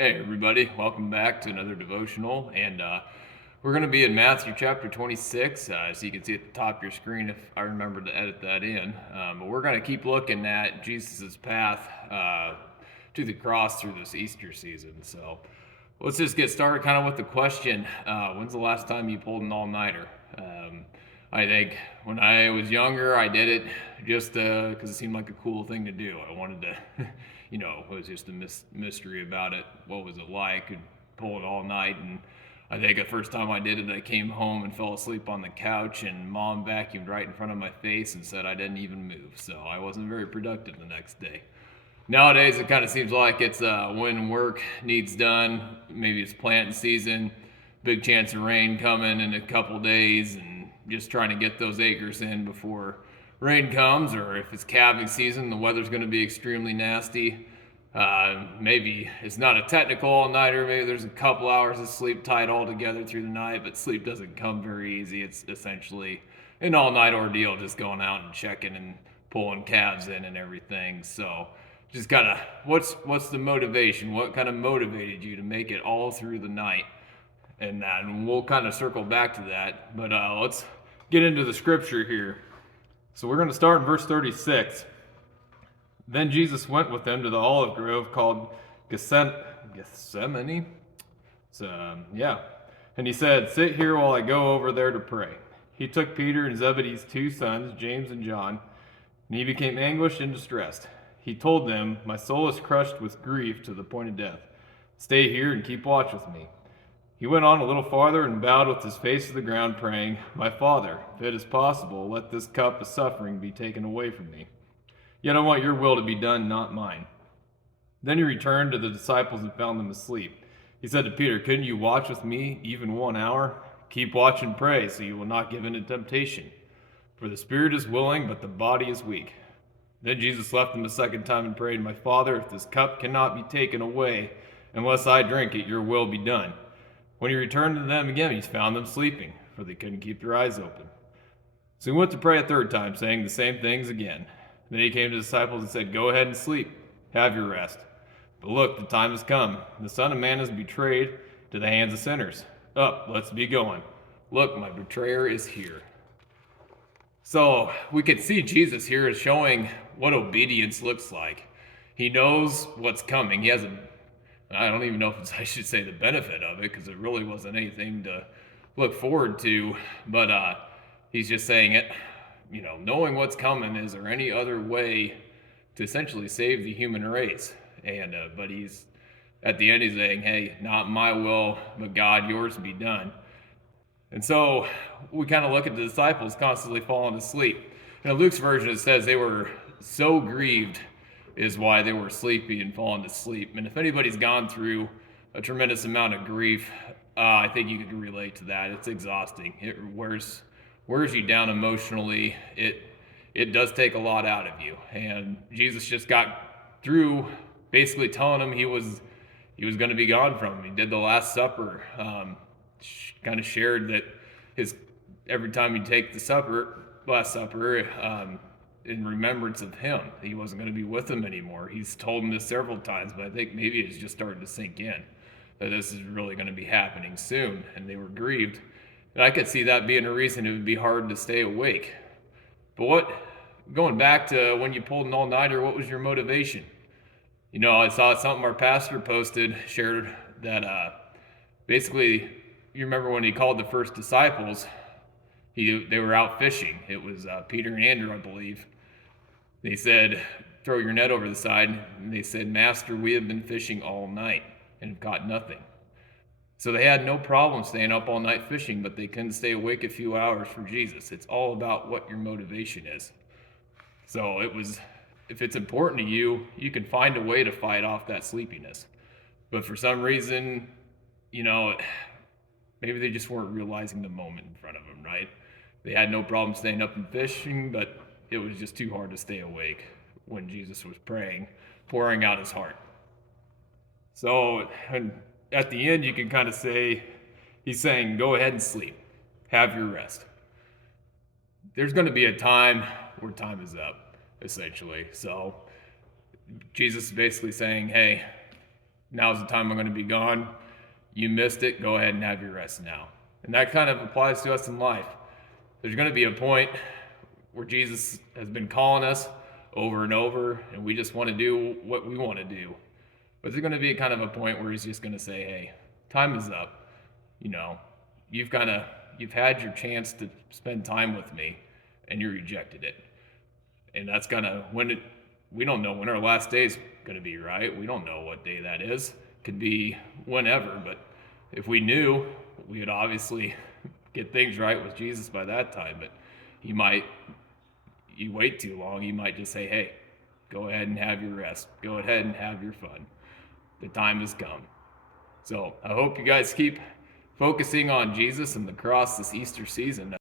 Hey everybody, welcome back to another devotional, and we're going to be in Matthew chapter 26, so you can see at the top of your screen if I remember to edit that in. But we're going to keep looking at Jesus' path to the cross through this Easter season. So let's just get started kind of with the question, when's the last time you pulled an all-nighter? I think when I was younger, I did it just because it seemed like a cool thing to do. I wanted to, it was just a mystery about it. What was it like? Could pull it all night. And I think the first time I did it, I came home and fell asleep on the couch, and mom vacuumed right in front of my face and said I didn't even move. So I wasn't very productive the next day. Nowadays, it kind of seems like it's when work needs done. Maybe it's planting season, big chance of rain coming in a couple days, and just trying to get those acres in before rain comes. Or if it's calving season, the weather's going to be extremely nasty. Maybe it's not a technical all-nighter. Maybe there's a couple hours of sleep tied all together through the night, but sleep doesn't come very easy. It's essentially an all-night ordeal, just going out and checking and pulling calves in and everything. So just kind of what's the motivation? What kind of motivated you to make it all through the night? And we'll kind of circle back to that. But let's get into the scripture here. So we're going to start in verse 36. Then Jesus went with them to the olive grove called Gethsemane. Yeah. And he said, "Sit here while I go over there to pray." He took Peter and Zebedee's two sons, James and John, and he became anguished and distressed. He told them, "My soul is crushed with grief to the point of death. Stay here and keep watch with me." He went on a little farther and bowed with his face to the ground, praying, "My Father, if it is possible, let this cup of suffering be taken away from me. Yet I want your will to be done, not mine." Then he returned to the disciples and found them asleep. He said to Peter, "Couldn't you watch with me even 1 hour? Keep watch and pray, so you will not give in to temptation. For the spirit is willing, but the body is weak." Then Jesus left them a second time and prayed, "My Father, if this cup cannot be taken away unless I drink it, your will be done." When he returned to them again, he found them sleeping, for they couldn't keep their eyes open. So he went to pray a third time, saying the same things again. Then he came to the disciples and said, "Go ahead and sleep. Have your rest. But look, the time has come. The Son of Man is betrayed to the hands of sinners. Up, let's be going. Look, my betrayer is here." So we could see Jesus here is showing what obedience looks like. He knows what's coming. He has I don't even know if I should say the benefit of it, because it really wasn't anything to look forward to. But he's just saying it, knowing what's coming. Is there any other way to essentially save the human race? But he's at the end, he's saying, "Hey, not my will, but God, yours be done." And so we kind of look at the disciples constantly falling asleep. In Luke's version, it says they were so grieved is why they were sleepy and falling to sleep. And if anybody's gone through a tremendous amount of grief, I think you could relate to that. It's exhausting. It wears you down emotionally. It does take a lot out of you. And Jesus just got through basically telling him he was going to be gone from him. He did the Last Supper. Kind of shared that every time you take the Last Supper, in remembrance of him, he wasn't going to be with him anymore. He's told him this several times, but I think maybe it's just starting to sink in that this is really going to be happening soon, and they were grieved. And I could see that being a reason it would be hard to stay awake. But going back to when you pulled an all-nighter, what was your motivation? I saw something our pastor shared that basically, you remember when he called the first disciples, they were out fishing. It was Peter and Andrew, I believe. They said, "Throw your net over the side." And they said, "Master, we have been fishing all night and have caught nothing." So they had no problem staying up all night fishing, but they couldn't stay awake a few hours for Jesus. It's all about what your motivation is. So if it's important to you, you can find a way to fight off that sleepiness. But for some reason, maybe they just weren't realizing the moment in front of them, right? They had no problem staying up and fishing, but it was just too hard to stay awake when Jesus was praying, pouring out his heart. So, and at the end, you can kind of say, he's saying, "Go ahead and sleep. Have your rest." There's going to be a time where time is up, essentially. So Jesus is basically saying, "Hey, now's the time I'm going to be gone. You missed it. Go ahead and have your rest now. And that kind of applies to us in life. There's going to be a point where Jesus has been calling us over and over, and we just want to do what we want to do. But there's going to be kind of a point where he's just going to say, hey, time is up. You know, you've had your chance to spend time with me, and you rejected it. And that's gonna we don't know when our last day is gonna be, right? We don't know what day that is. Could be whenever, but if we knew, we would obviously get things right with Jesus by that time. But you wait too long, he might just say, hey, go ahead and have your rest. Go ahead and have your fun. The time has come. So I hope you guys keep focusing on Jesus and the cross this Easter season.